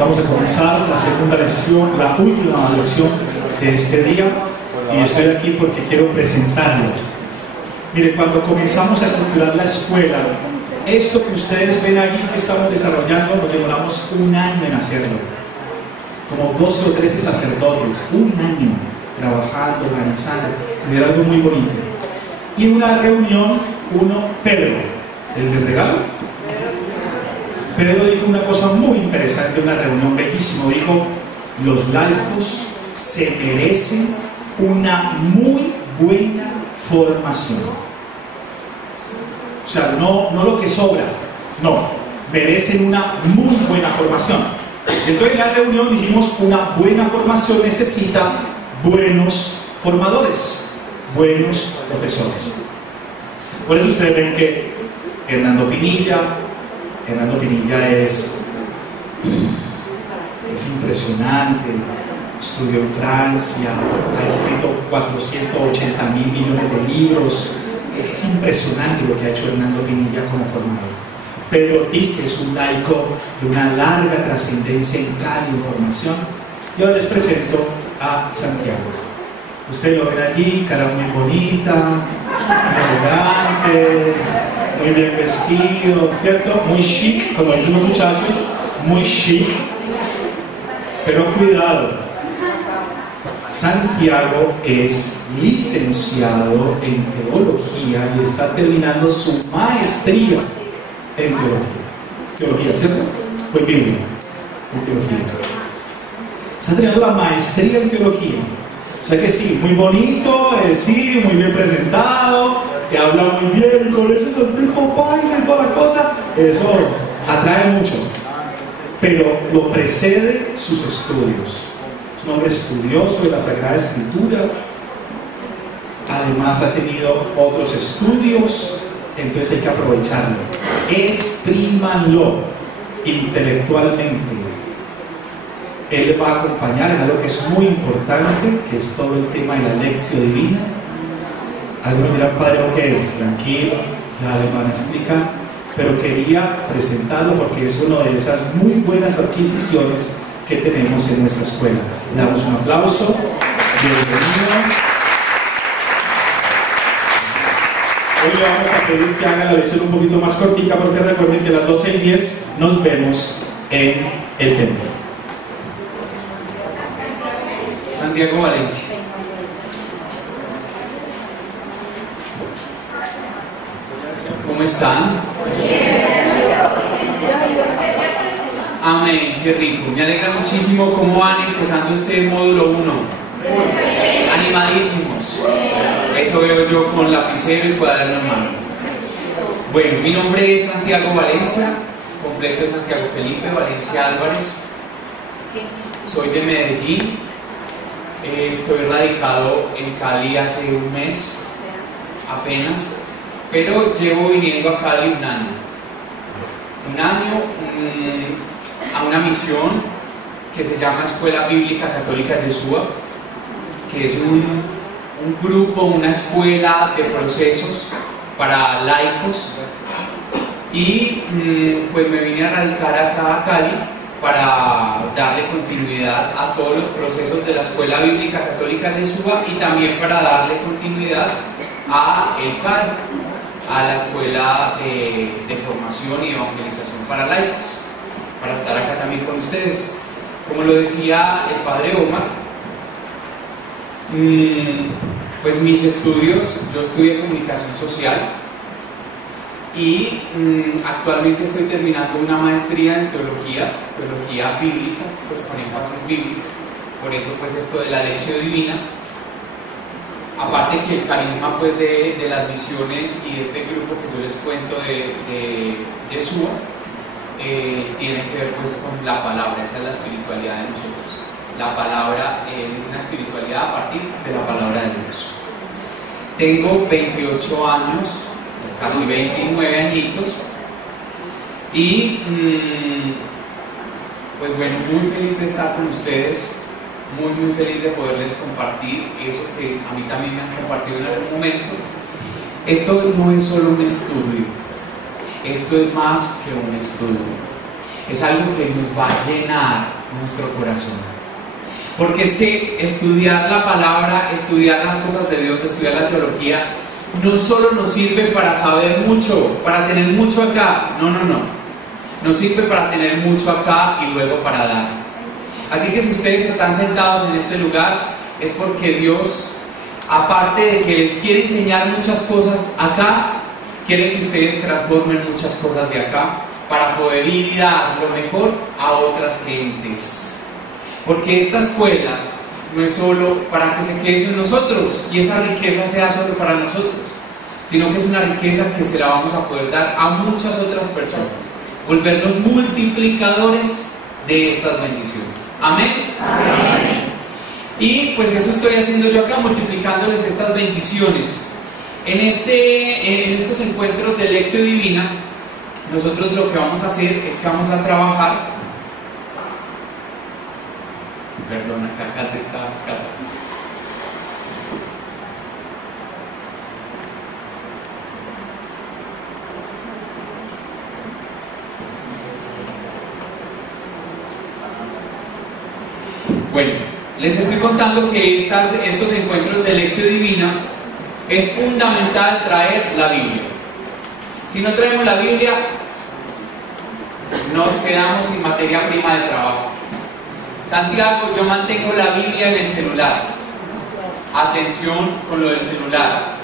Vamos a comenzar la segunda lección, la última lección de este día, y estoy aquí porque quiero presentarlo. Mire, cuando comenzamos a estructurar la escuela, esto que ustedes ven aquí que estamos desarrollando, nos demoramos un año en hacerlo. Como 12 o 13 sacerdotes, un año trabajando, organizando, era algo muy bonito. Y una reunión, Pedro, el del regalo, Pedro dijo una cosa muy interesante, una reunión bellísima. Dijo: los laicos se merecen una muy buena formación. O sea, no lo que sobra, no, merecen una muy buena formación. Entonces en la reunión dijimos: una buena formación necesita buenos formadores, buenos profesores. Por eso ustedes ven que Hernando Pinilla es impresionante, estudió en Francia, ha escrito 480.000 millones de libros. Es impresionante lo que ha hecho Hernando Pinilla como formador. Pedro Ortiz, que es un laico de una larga trascendencia en Cali en formación. Y ahora les presento a Santiago. Ustedes lo ven allí, cara muy bonita, muy elegante, muy bien vestido, ¿cierto? Muy chic, como dicen los muchachos, muy chic. Pero cuidado, Santiago es licenciado en teología y está terminando su maestría en teología, ¿cierto? Pues Biblia, en teología. Está terminando la maestría en teología. O sea que sí, muy bonito, sí, muy bien presentado, que habla muy bien, con eso del papá y toda la cosa. Eso atrae mucho. Pero lo precede sus estudios. Es un hombre estudioso de la Sagrada Escritura. Además ha tenido otros estudios, entonces hay que aprovecharlo. Exprímanlo intelectualmente. Él va a acompañar en algo que es muy importante, que es todo el tema de la lección divina. Algunos dirán: padre, ¿lo que es? Tranquilo, ya le van a explicar. Pero quería presentarlo porque es una de esas muy buenas adquisiciones que tenemos en nuestra escuela. Le damos un aplauso. Bienvenido. Hoy le vamos a pedir que haga la lección un poquito más cortica, porque recuerden que a las 12:10 nos vemos en el templo. Santiago Valencia. ¿Cómo están? Amén, qué rico. Me alegra muchísimo cómo van empezando este módulo 1. Animadísimos. Eso veo yo con lapicero y cuaderno en mano. Bueno, mi nombre es Santiago Valencia, completo es Santiago Felipe Valencia Álvarez. Soy de Medellín. Estoy radicado en Cali hace un mes apenas, pero llevo viniendo a Cali un año a una misión que se llama Escuela Bíblica Católica Yeshua, que es un grupo, una escuela de procesos para laicos, y pues me vine a radicar acá a Cali para darle continuidad a todos los procesos de la Escuela Bíblica Católica Yeshua y también para darle continuidad a el CAE, a la Escuela de Formación y Evangelización para Laicos, para estar acá también con ustedes. Como lo decía el padre Omar, pues mis estudios, yo estudié comunicación social y actualmente estoy terminando una maestría en teología bíblica, pues con énfasis bíblico. Por eso pues esto de la lección divina, aparte que el carisma pues de las misiones y de este grupo que yo les cuento de Yeshua, tiene que ver pues con la palabra. Esa es la espiritualidad de nosotros, la palabra, una espiritualidad a partir de la palabra de Dios. Tengo 28 años, casi 29 añitos, y pues bueno, muy feliz de estar con ustedes, muy feliz de poderles compartir eso que a mí también me han compartido en algún momento. Esto no es solo un estudio, esto es más que un estudio. es algo que nos va a llenar nuestro corazón. Porque es que estudiar la palabra, estudiar las cosas de Dios, estudiar la teología, no solo nos sirve para saber mucho, para tener mucho acá, no. Nos sirve para tener mucho acá y luego para dar. Así que si ustedes están sentados en este lugar, es porque Dios, aparte de que les quiere enseñar muchas cosas acá, quiere que ustedes transformen muchas cosas de acá para poder ir y dar lo mejor a otras gentes. Porque esta escuela no es solo para que se quede eso en nosotros y esa riqueza sea solo para nosotros, sino que es una riqueza que se la vamos a poder dar a muchas otras personas, volvernos multiplicadores de estas bendiciones. Amén. Amén. Y pues eso estoy haciendo yo acá, multiplicándoles estas bendiciones. En estos encuentros de Lección Divina, nosotros lo que vamos a hacer es que vamos a trabajar. Perdona, acá te está. Bueno, les estoy contando que estos encuentros de Lección Divina es fundamental traer la Biblia. Si no traemos la Biblia, nos quedamos sin materia prima de trabajo. Santiago, yo mantengo la Biblia en el celular. Atención con lo del celular.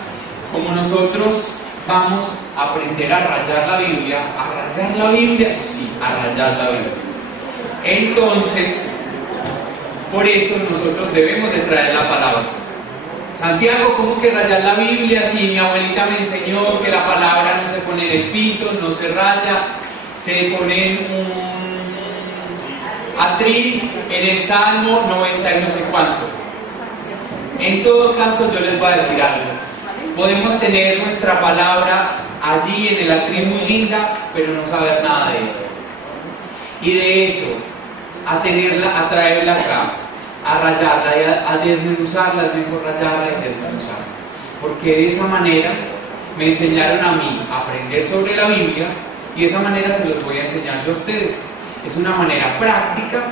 Como nosotros vamos a aprender a rayar la Biblia, sí, a rayar la Biblia. Entonces, por eso nosotros debemos de traer la palabra. Santiago, ¿cómo que rayar la Biblia? Si mi abuelita me enseñó que la palabra no se pone en el piso, no se raya, se pone en un atril en el Salmo 90 y no sé cuánto. En todo caso, yo les voy a decir algo. Podemos tener nuestra palabra allí en el atril muy linda, pero no saber nada de ella. Y de eso, a traerla acá, a rayarla, a desmenuzarla, es mejor rayarla y desmenuzarla. Porque de esa manera me enseñaron a mí a aprender sobre la Biblia y de esa manera se los voy a enseñar yo a ustedes. Es una manera práctica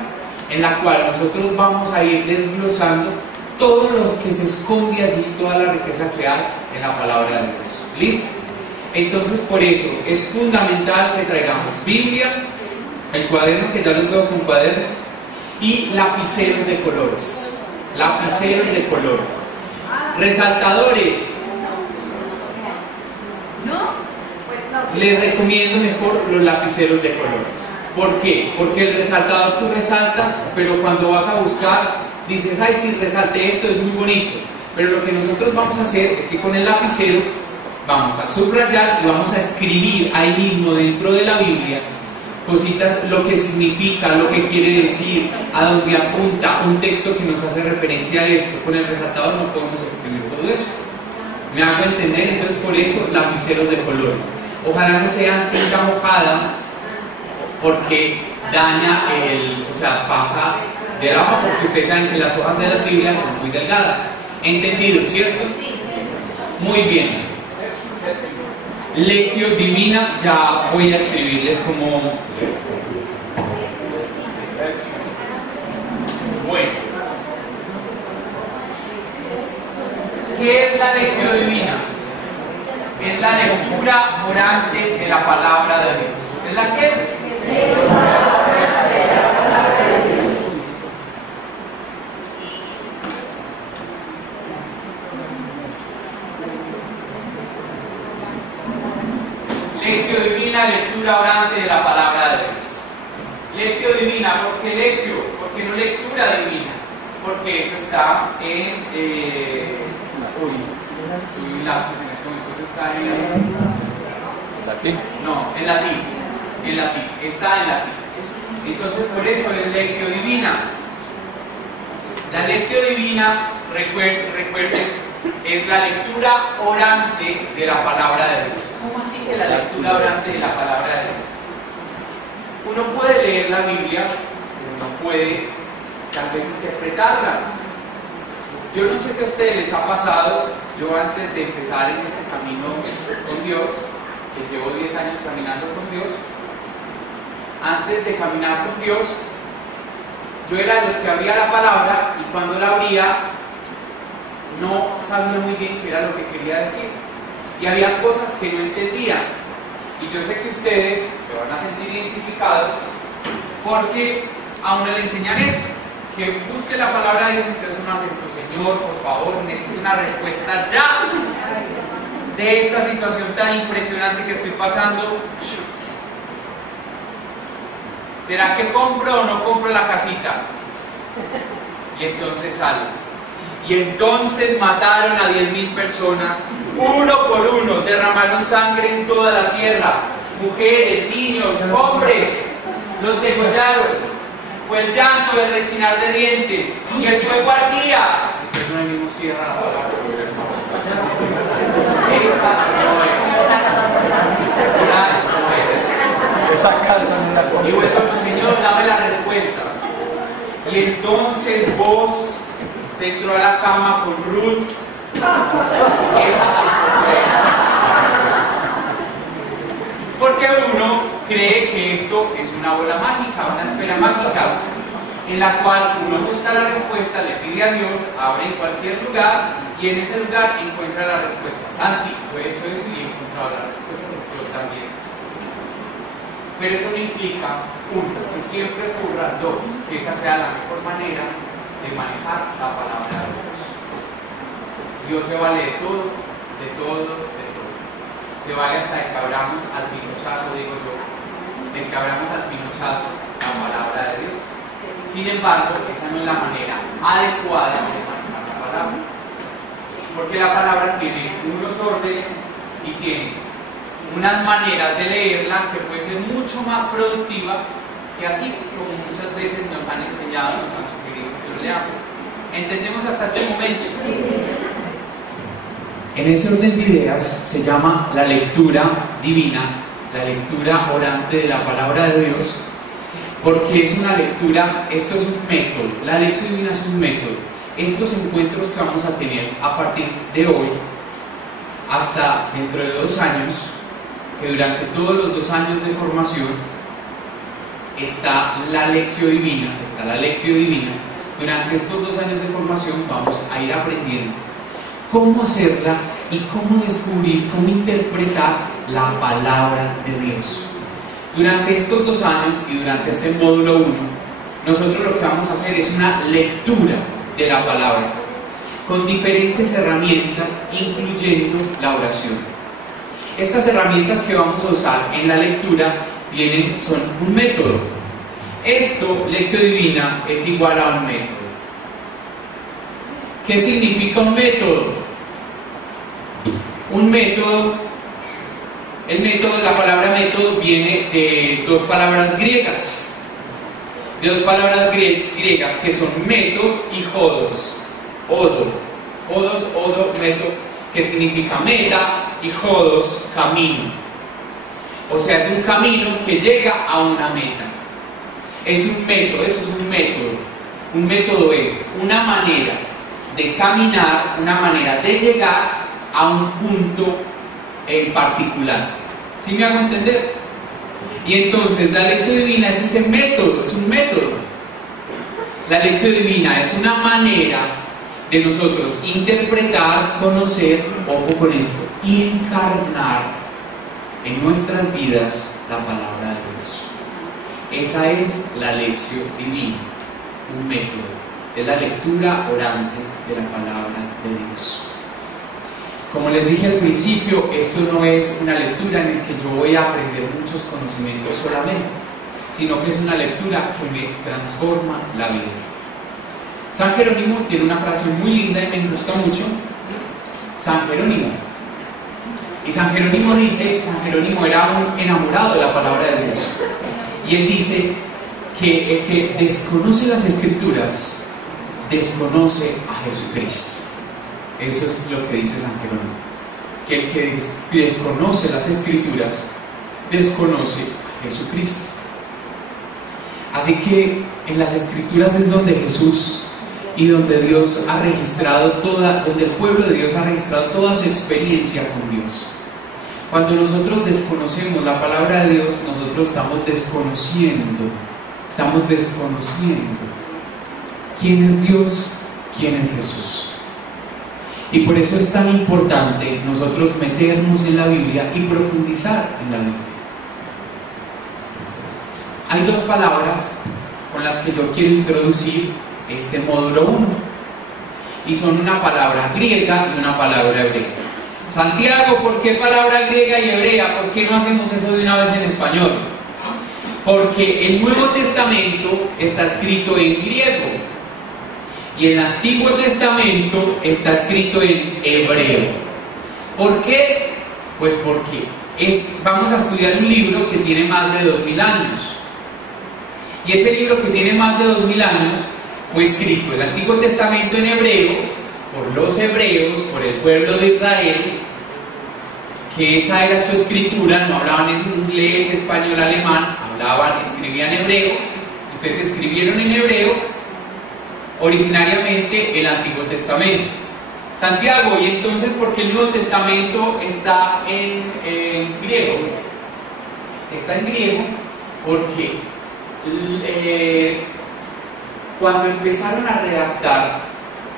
en la cual nosotros vamos a ir desglosando todo lo que se esconde allí, toda la riqueza que hay en la palabra de Dios. ¿Listo? Entonces, por eso es fundamental que traigamos Biblia, el cuaderno, que ya los veo con cuaderno, y lapiceros de colores. Lapiceros de colores. Resaltadores. Les recomiendo mejor los lapiceros de colores. ¿Por qué? Porque el resaltador tú resaltas, pero cuando vas a buscar dices, ay, sí, resalté esto, es muy bonito. Pero lo que nosotros vamos a hacer es que con el lapicero vamos a subrayar y vamos a escribir ahí mismo dentro de la Biblia cositas, lo que significa, lo que quiere decir, a dónde apunta, un texto que nos hace referencia a esto. Con el resaltador no podemos escribir todo eso. ¿Me hago entender? Entonces, por eso lapiceros de colores. Ojalá no sean tinta mojada, porque daña pasa de agua, porque ustedes saben que las hojas de las Biblias son muy delgadas. ¿Entendido, cierto? Muy bien. Lectio Divina, ya voy a escribirles como... Bueno. ¿Qué es la Lectio Divina? Es la lectura orante de la palabra de Dios. ¿Es la qué? Lectura orante de la palabra de Dios. Lectio Divina, lectura orante de la palabra de Dios. Lectio Divina, ¿por qué lectio? ¿Por qué no lectura divina? Porque eso está en... un lapsus en este momento, está en... ¿Latín? No, en latín. En latín, está en latín. Entonces, por eso es lectio divina. La lectio divina, recuerden, es la lectura orante de la palabra de Dios. ¿Cómo así que la lectura orante de la palabra de Dios? Uno puede leer la Biblia, pero no puede tal vez interpretarla. Yo no sé si a ustedes les ha pasado, yo antes de empezar en este camino con Dios, que llevo 10 años caminando con Dios, antes de caminar con Dios, yo era de los que abría la palabra y cuando la abría no sabía muy bien qué era lo que quería decir. Y había cosas que no entendía. Y yo sé que ustedes se van a sentir identificados porque a uno le enseñan esto, que busque la palabra de Dios, entonces uno hace esto: Señor, por favor, necesito una respuesta ya de esta situación tan impresionante que estoy pasando. ¿Será que compro o no compro la casita? Y entonces sale. Y entonces mataron a 10.000 personas, uno por uno, derramaron sangre en toda la tierra, mujeres, niños, hombres, los degollaron. Fue el llanto, el rechinar de dientes, y el fuego ardía. Entonces uno mismo cierra la palabra. Esa no es. Esa calza no la come. Y bueno, Señor, dame la respuesta. Y entonces vos se entró a la cama con Ruth. Porque uno cree que esto es una bola mágica, una esfera mágica, en la cual uno busca la respuesta, le pide a Dios, abre en cualquier lugar y en ese lugar encuentra la respuesta. Santi, yo he hecho eso y he encontrado la respuesta, yo también. Pero eso no implica, uno, que siempre ocurra; dos, que esa sea la mejor manera de manejar la palabra de Dios. Dios se vale de todo, de todo, de todo. Se vale hasta de que abramos al pinochazo, digo yo, de que abramos al pinochazo la palabra de Dios. Sin embargo, esa no es la manera adecuada de manejar la palabra, porque la palabra tiene unos órdenes y tiene unas maneras de leerla que puede ser mucho más productiva, que así como muchas veces nos han enseñado, nos han sugerido que lo leamos. ¿Entendemos hasta este momento? En ese orden de ideas se llama la lectura divina, la lectura orante de la palabra de Dios, porque es una lectura, esto es un método, la lección divina es un método. Estos encuentros que vamos a tener a partir de hoy hasta dentro de 2 años, que durante todos los 2 años de formación está la lección divina, durante estos 2 años de formación vamos a ir aprendiendo cómo hacerla y cómo descubrir, cómo interpretar la palabra de Dios. Durante estos 2 años y durante este módulo 1, nosotros lo que vamos a hacer es una lectura de la palabra con diferentes herramientas, incluyendo la oración. Estas herramientas que vamos a usar en la lectura son un método. Esto, lección divina, es igual a un método. ¿Qué significa un método? Un método, la palabra método viene de 2 palabras griegas. De 2 palabras griegas que son metos y hodos. Odo, método, que significa meta, y hodos, camino. O sea, es un camino que llega a una meta. Es un método, eso es un método. Un método es una manera de caminar, una manera de llegar a un punto en particular. ¿Sí me hago entender? Y entonces la lección divina es ese método, es un método. La lección divina es una manera de nosotros interpretar, conocer, ojo con esto, y encarnar en nuestras vidas la palabra de Dios. Esa es la lección divina, un método, es la lectura orante de la palabra de Dios. Como les dije al principio, esto no es una lectura en la que yo voy a aprender muchos conocimientos solamente, sino que es una lectura que me transforma la vida. San Jerónimo tiene una frase muy linda y me gusta mucho. San Jerónimo. Y San Jerónimo dice, San Jerónimo era un enamorado de la palabra de Dios. Y él dice que el que desconoce las Escrituras, desconoce a Jesucristo. Eso es lo que dice San Jerónimo. Que el que desconoce las Escrituras, desconoce a Jesucristo. Así que en las Escrituras es donde Jesús y donde Dios ha registrado donde el pueblo de Dios ha registrado toda su experiencia con Dios. Cuando nosotros desconocemos la palabra de Dios, nosotros estamos desconociendo quién es Dios, quién es Jesús. Y por eso es tan importante nosotros meternos en la Biblia y profundizar en la Biblia. Hay dos palabras con las que yo quiero introducir este módulo 1, y son una palabra griega y una palabra hebrea. Santiago, ¿por qué palabra griega y hebrea? ¿Por qué no hacemos eso de una vez en español? Porque el Nuevo Testamento está escrito en griego y el Antiguo Testamento está escrito en hebreo. ¿Por qué? Pues porque vamos a estudiar un libro que tiene más de 2000 años. Y ese libro que tiene más de 2000 años fue escrito el Antiguo Testamento en hebreo por los hebreos, por el pueblo de Israel, que esa era su escritura, no hablaban en inglés, español, alemán, escribían hebreo, entonces escribieron en hebreo originariamente el Antiguo Testamento. Santiago, ¿y entonces por qué el Nuevo Testamento está en griego? Está en griego porque cuando empezaron a redactar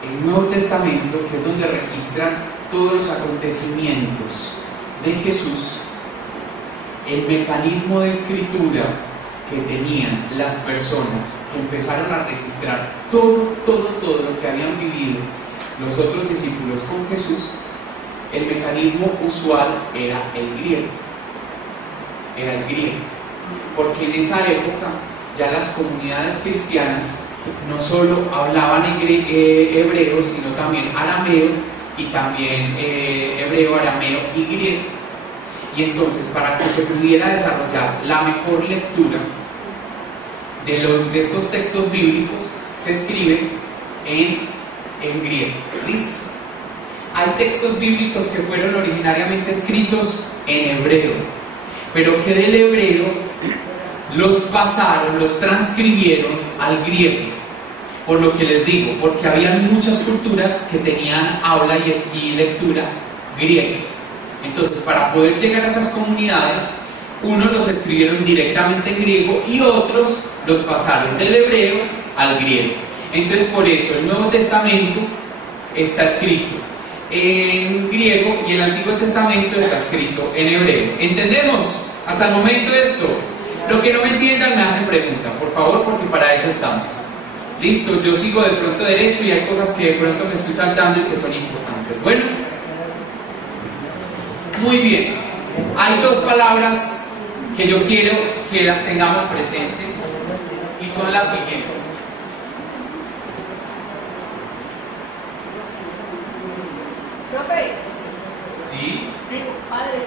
el Nuevo Testamento, que es donde registran todos los acontecimientos de Jesús, el mecanismo de escritura que tenían las personas que empezaron a registrar todo lo que habían vivido los otros discípulos con Jesús, el mecanismo usual era el griego. Porque en esa época ya las comunidades cristianas no solo hablaban en hebreo, sino también arameo, y también hebreo, arameo y griego. Y entonces, para que se pudiera desarrollar la mejor lectura de estos textos bíblicos, se escriben en griego. ¿Listo? Hay textos bíblicos que fueron originariamente escritos en hebreo, pero que del hebreo los pasaron, los transcribieron al griego. Por lo que les digo, porque habían muchas culturas que tenían habla y lectura griega. Entonces, para poder llegar a esas comunidades, unos los escribieron directamente en griego y otros los pasaron del hebreo al griego. Entonces, por eso el Nuevo Testamento está escrito en griego y el Antiguo Testamento está escrito en hebreo. ¿Entendemos hasta el momento esto? Lo que no me entiendan me hacen pregunta, por favor, porque para eso estamos. Listo, yo sigo de pronto derecho y hay cosas que de pronto me estoy saltando y que son importantes. Bueno, muy bien. Hay dos palabras que yo quiero que las tengamos presentes y son las siguientes. Profe. ¿Sí? Digo, padre.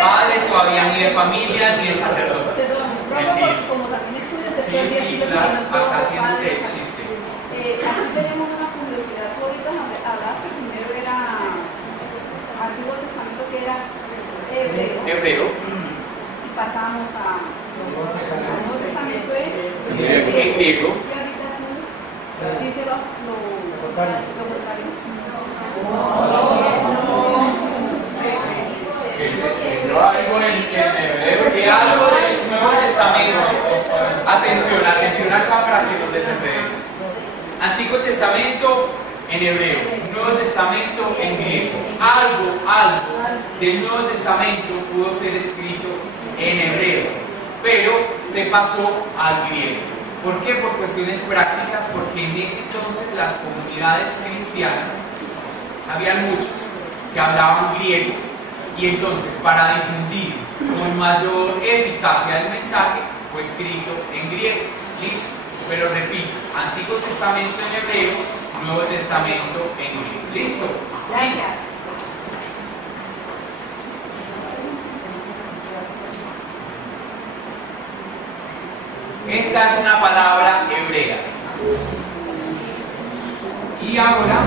Padre todavía ni de familia ni de sacerdote. Perdón, Mentiras. como también estudios de Sí, teología, sí, lo claro, que acá nos haciéndote el padre. chiste. Aquí tenemos una curiosidad. Tú ahorita hablaste, primero era Antiguo Testamento, que era hebreo. Hebreo. Y pasamos a Nuevo Testamento en En griego. Y ahorita tú dices lo contrario. Que se escribió algo en hebreo, que algo del Nuevo Testamento. Atención acá para que nos desenredemos. Antiguo Testamento en hebreo, Nuevo Testamento en griego. Algo del Nuevo Testamento pudo ser escrito en hebreo, pero se pasó al griego. ¿Por qué? Por cuestiones prácticas, porque en ese entonces las comunidades cristianas, habían muchos que hablaban griego, y entonces para difundir con mayor eficacia el mensaje fue escrito en griego. ¿Listo? Pero repito, Antiguo Testamento en hebreo, Nuevo Testamento en griego. ¿Listo? ¿Sí? Esta es una palabra hebrea. Y ahora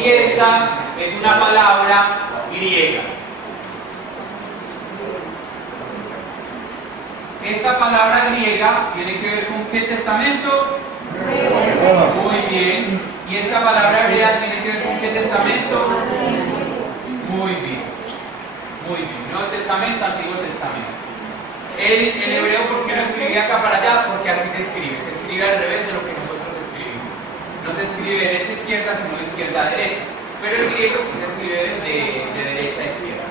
y esta es una palabra griega. Esta palabra griega tiene que ver con ¿qué testamento? Muy bien. ¿Y esta palabra griega tiene que ver con qué testamento? Muy bien. Muy bien. Nuevo Testamento, Antiguo Testamento. El hebreo, ¿por qué lo escribía acá para allá? Porque así se escribe. Se escribe al revés de lo que nosotros escribimos. No se escribe de derecha a izquierda, sino de izquierda a derecha. Pero el griego sí se escribe de derecha a izquierda.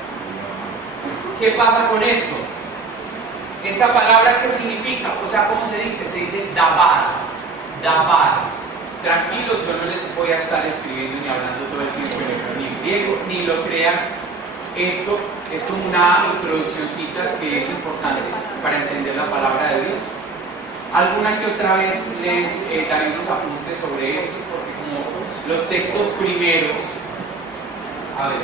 ¿Qué pasa con esto? Esta palabra, ¿qué significa? O sea, ¿cómo se dice? Se dice dabar. Dabar. Tranquilos, yo no les voy a estar escribiendo ni hablando todo el tiempo ni griego, ni lo crean. Esto es como una introduccióncita que es importante para entender la palabra de Dios. Alguna que otra vez les daré unos apuntes sobre esto, porque como los textos primeros, a ver.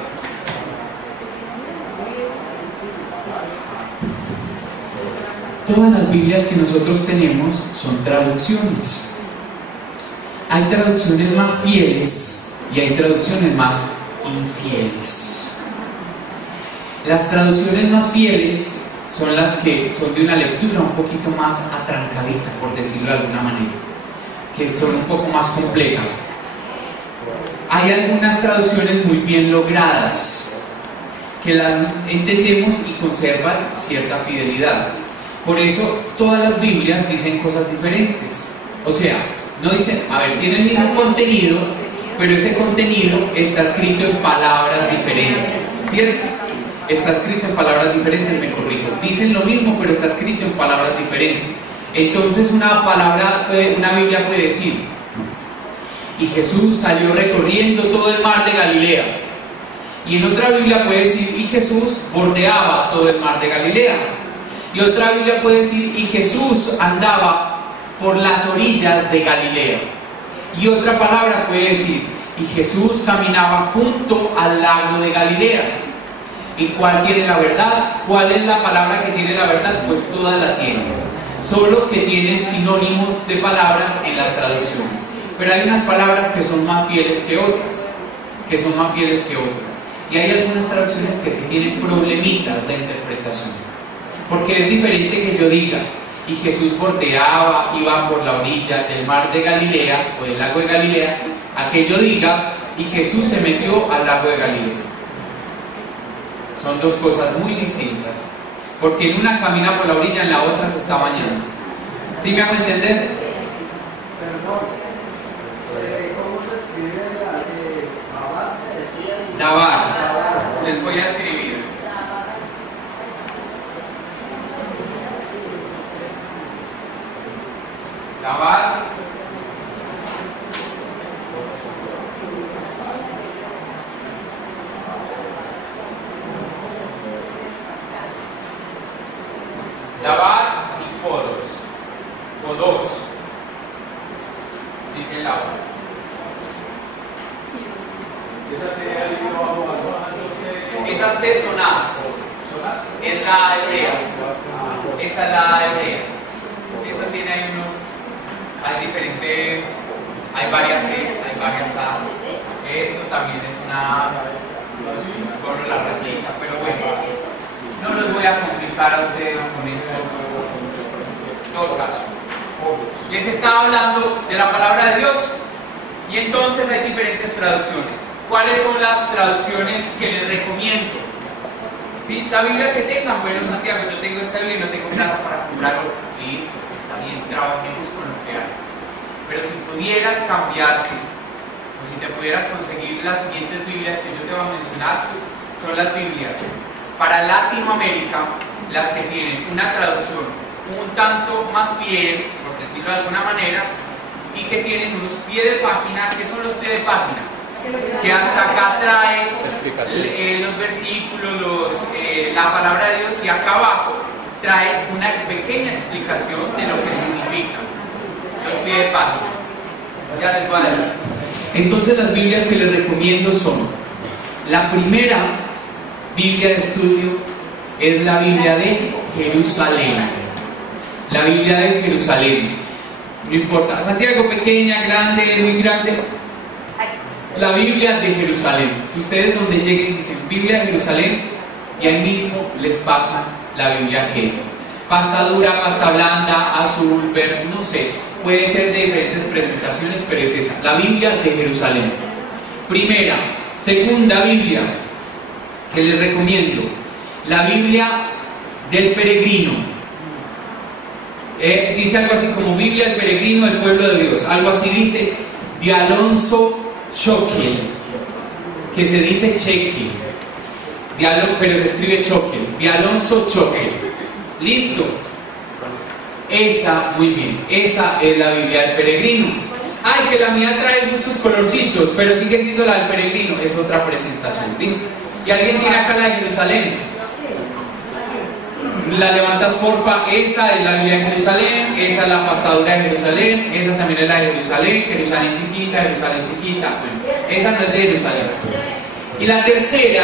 Todas las Biblias que nosotros tenemos son traducciones. Hay traducciones más fieles y hay traducciones más infieles. Las traducciones más fieles son las que son de una lectura un poquito más atrancadita, por decirlo de alguna manera, que son un poco más complejas. Hay algunas traducciones muy bien logradas, que las entendemos y conservan cierta fidelidad. Por eso todas las Biblias dicen cosas diferentes. O sea, no dicen, a ver, tiene el mismo contenido, pero ese contenido está escrito en palabras diferentes, ¿cierto? Está escrito en palabras diferentes, me corrijo. Dicen lo mismo, pero está escrito en palabras diferentes. Entonces una Biblia puede decir, y Jesús salió recorriendo todo el mar de Galilea. Y en otra Biblia puede decir, y Jesús bordeaba todo el mar de Galilea. Y otra Biblia puede decir, y Jesús andaba por las orillas de Galilea. Y otra palabra puede decir, y Jesús caminaba junto al lago de Galilea. ¿Y cuál tiene la verdad? ¿Cuál es la palabra que tiene la verdad? Pues todas la tienen, solo que tienen sinónimos de palabras en las traducciones. Pero hay unas palabras que son más fieles que otras, y hay algunas traducciones que sí tienen problemitas de interpretación, porque es diferente que yo diga, y Jesús bordeaba, iba por la orilla del mar de Galilea, o del lago de Galilea, a que yo diga, y Jesús se metió al lago de Galilea. Son dos cosas muy distintas, porque en una camina por la orilla, en la otra se está bañando. ¿Sí me hago entender? Perdón, ¿cómo se escribe Dabar? Les voy a escribir. Dabar. Dabar y Codos. Dije el agua. Esas T son As. Es la hebrea. Esa es la hebrea. Sí, eso tiene ahí hay diferentes, hay varias E's, hay varias A's. Esto también es una, solo la rayita, pero bueno. No los voy a complicar a ustedes con esto. En todo caso, les estaba hablando de la palabra de Dios y entonces hay diferentes traducciones. ¿Cuáles son las traducciones que les recomiendo? ¿Sí? La Biblia que tengan, bueno, Santiago, yo tengo esta Biblia y no tengo plata para comprarlo. Listo, está bien, trabajemos con lo que hay. Pero si pudieras cambiarte, o si te pudieras conseguir las siguientes Biblias que yo te voy a mencionar, son las Biblias para Latinoamérica, las que tienen una traducción un tanto más fiel, por decirlo de alguna manera, y que tienen unos pies de página. ¿Qué son los pies de página? Que hasta acá trae los versículos, la palabra de Dios, y acá abajo trae una pequeña explicación de lo que significa los pies de página. Ya les voy a decir. Entonces las Biblias que les recomiendo son: la primera Biblia de estudio es la Biblia de Jerusalén. La Biblia de Jerusalén. No importa, Santiago, pequeña, grande, muy grande. La Biblia de Jerusalén. Ustedes donde lleguen dicen Biblia de Jerusalén y ahí mismo les pasan la Biblia que es. Pasta dura, pasta blanda, azul, verde, no sé. Puede ser de diferentes presentaciones, pero es esa. La Biblia de Jerusalén. Primera. Segunda Biblia que les recomiendo. La Biblia del Peregrino. Dice algo así como Biblia del Peregrino del Pueblo de Dios. Algo así dice. De Alonso Choquel, que se dice Chequel, pero se escribe Choquel, de Alonso Choquel. Listo. Esa, muy bien, esa es la Biblia del Peregrino. Ay, que la mía trae muchos colorcitos, pero sigue siendo la del Peregrino, es otra presentación. Listo. ¿Y alguien tiene acá la de Jerusalén? La levantas porfa. Esa es la Biblia de Jerusalén, esa es la pastadura de Jerusalén, esa también es la de Jerusalén, Jerusalén chiquita, bueno, esa no es de Jerusalén. Y la tercera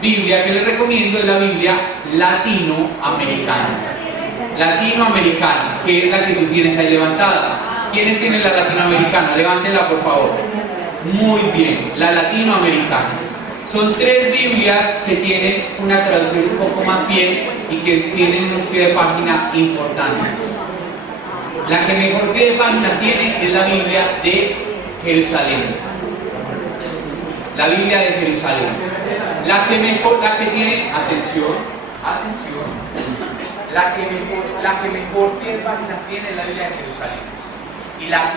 Biblia que les recomiendo es la Biblia latinoamericana. Latinoamericana, que es la que tú tienes ahí levantada. ¿Quiénes tienen la latinoamericana? Levántenla por favor. Muy bien, la latinoamericana. Son 3 Biblias que tienen una traducción un poco más bien y que tienen unos pies de página importantes. La que mejor pie de página tiene es la Biblia de Jerusalén. La Biblia de Jerusalén. La que tiene, atención, la que mejor pie de páginas tiene es la Biblia de Jerusalén. Y la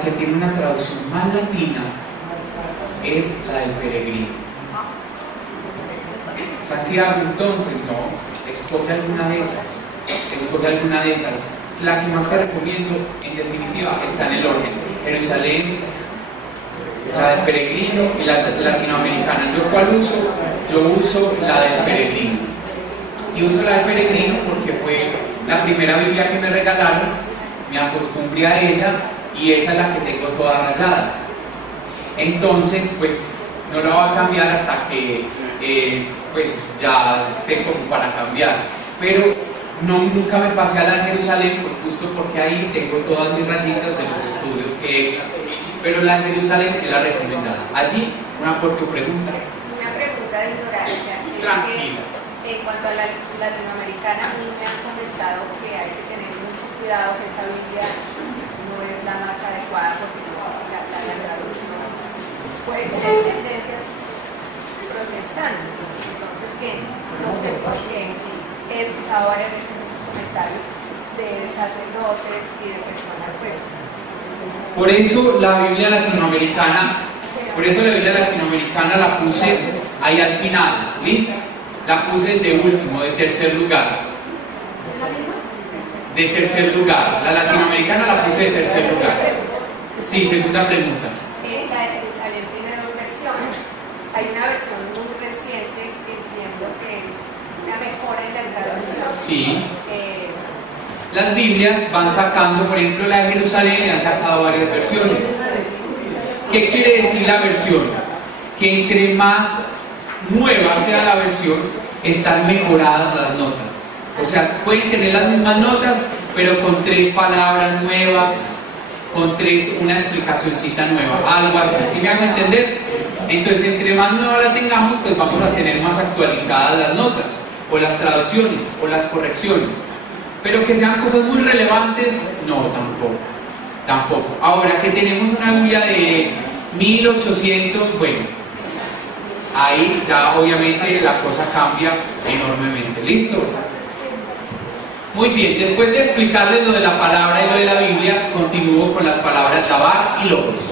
que tiene una traducción más latina es la del Peregrino. Santiago, entonces, no, escoge alguna de esas. La que más te recomiendo, en definitiva, está en el orden: Jerusalén, la del Peregrino y la latinoamericana. ¿Yo cuál uso? Yo uso la del Peregrino. Y uso la del Peregrino porque fue la primera Biblia que me regalaron, me acostumbré a ella y esa es la que tengo toda rayada. Entonces, pues, no la voy a cambiar hasta que pues ya esté como para cambiar. Pero nunca me pasé a la de Jerusalén, justo porque ahí tengo todas mis rayitas de los estudios que he hecho. Pero la de Jerusalén es la recomendada. Allí, una corta pregunta. Una pregunta de ignorancia. Tranquila. En cuanto a la latinoamericana, a mí me han comentado que hay que tener mucho cuidado, que esa Biblia no es la más adecuada porque no la traducción puede tener tendencias protestantes. Entonces, que no sé por qué, he escuchado varias veces muchos comentarios de sacerdotes y de personas, pues. Por eso la Biblia latinoamericana la puse ahí al final. ¿Listo? La puse de último, de tercer lugar. De tercer lugar. La latinoamericana la puse de tercer lugar. Sí, segunda pregunta. La de Jerusalén tiene 2 versiones. Hay una versión muy reciente que entiendo que es una mejora en la traducción. Sí. Las Biblias van sacando, por ejemplo, la de Jerusalén y han sacado varias versiones. ¿Qué quiere decir la versión? Que entre más nueva sea la versión, están mejoradas las notas. O sea, pueden tener las mismas notas, pero con 3 palabras nuevas, con una explicacioncita nueva, algo así. ¿Sí me hago entender? Entonces, entre más nueva la tengamos, pues vamos a tener más actualizadas las notas, o las traducciones, o las correcciones. Pero que sean cosas muy relevantes, no, tampoco. Ahora que tenemos una Biblia de 1800, bueno, ahí ya obviamente la cosa cambia enormemente. ¿Listo? Muy bien, después de explicarles lo de la palabra y lo de la Biblia, continúo con las palabras dabar y logos.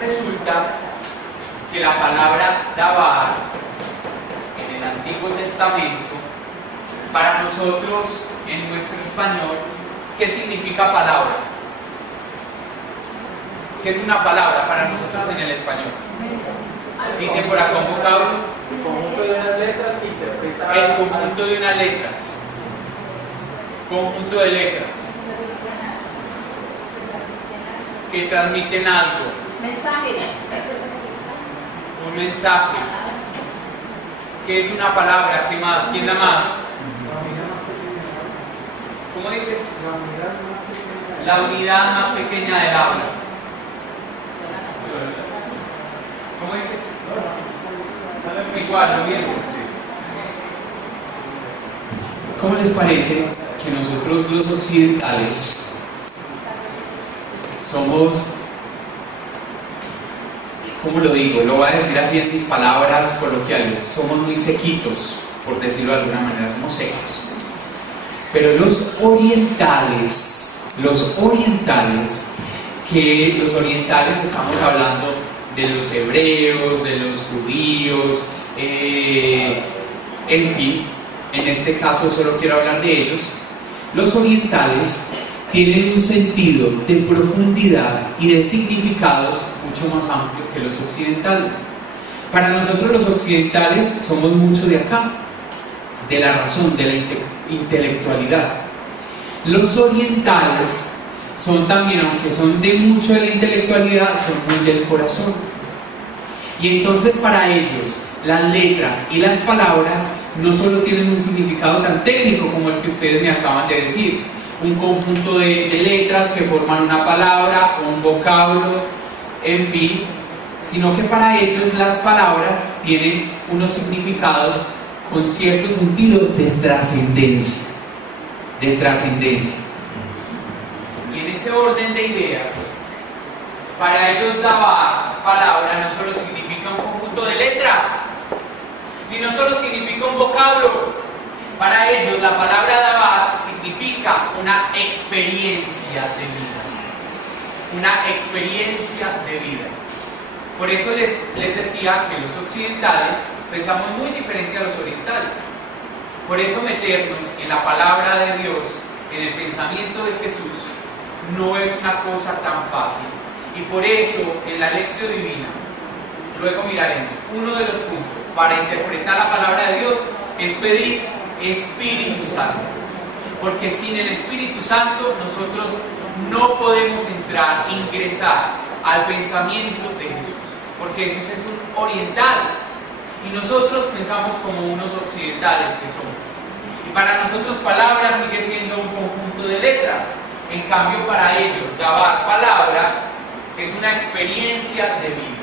Resulta que la palabra dabar en el Antiguo Testamento, para nosotros en nuestro español, ¿qué significa palabra? ¿Qué es una palabra para nosotros en el español? Dice por acá un vocablo. El conjunto de unas letras interpretadas. El conjunto de unas letras. Conjunto de letras que transmiten algo. Mensaje. Un mensaje. ¿Qué es una palabra? ¿Qué más? ¿Quién da más? ¿Cómo dices? La unidad más pequeña del aula. ¿Cómo dices? Igual, lo mismo. ¿Cómo les parece que nosotros los occidentales somos, ¿cómo lo digo? Lo voy a decir así en mis palabras coloquiales, somos muy sequitos, por decirlo de alguna manera, somos secos. Pero los orientales, estamos hablando de los hebreos, de los judíos, en fin, en este caso solo quiero hablar de ellos. Los orientales tienen un sentido de profundidad y de significados mucho más amplio que los occidentales. Para nosotros los occidentales somos mucho de acá, de la razón, de la intelectualidad. Los orientales son también, aunque son de mucho de la intelectualidad, son muy del corazón. Y entonces para ellos las letras y las palabras no solo tienen un significado tan técnico como el que ustedes me acaban de decir, un conjunto de letras que forman una palabra, un vocablo, en fin, sino que para ellos las palabras tienen unos significados con cierto sentido de trascendencia. Y en ese orden de ideas, para ellos Dabar, palabra, no solo significa un conjunto de letras, ni no solo significa un vocablo. Para ellos la palabra Dabar significa una experiencia de vida. Una experiencia de vida. Por eso les decía que los occidentales pensamos muy diferente a los orientales. Por eso meternos en la palabra de Dios, en el pensamiento de Jesús, no es una cosa tan fácil. Y por eso en la lección divina, luego miraremos, uno de los puntos para interpretar la palabra de Dios es pedir Espíritu Santo. Porque sin el Espíritu Santo nosotros no podemos ingresar al pensamiento de Jesús. Porque Jesús es un oriental y nosotros pensamos como unos occidentales que somos. Y para nosotros palabra sigue siendo un conjunto de letras. En cambio para ellos, Dabar, palabra, es una experiencia de vida.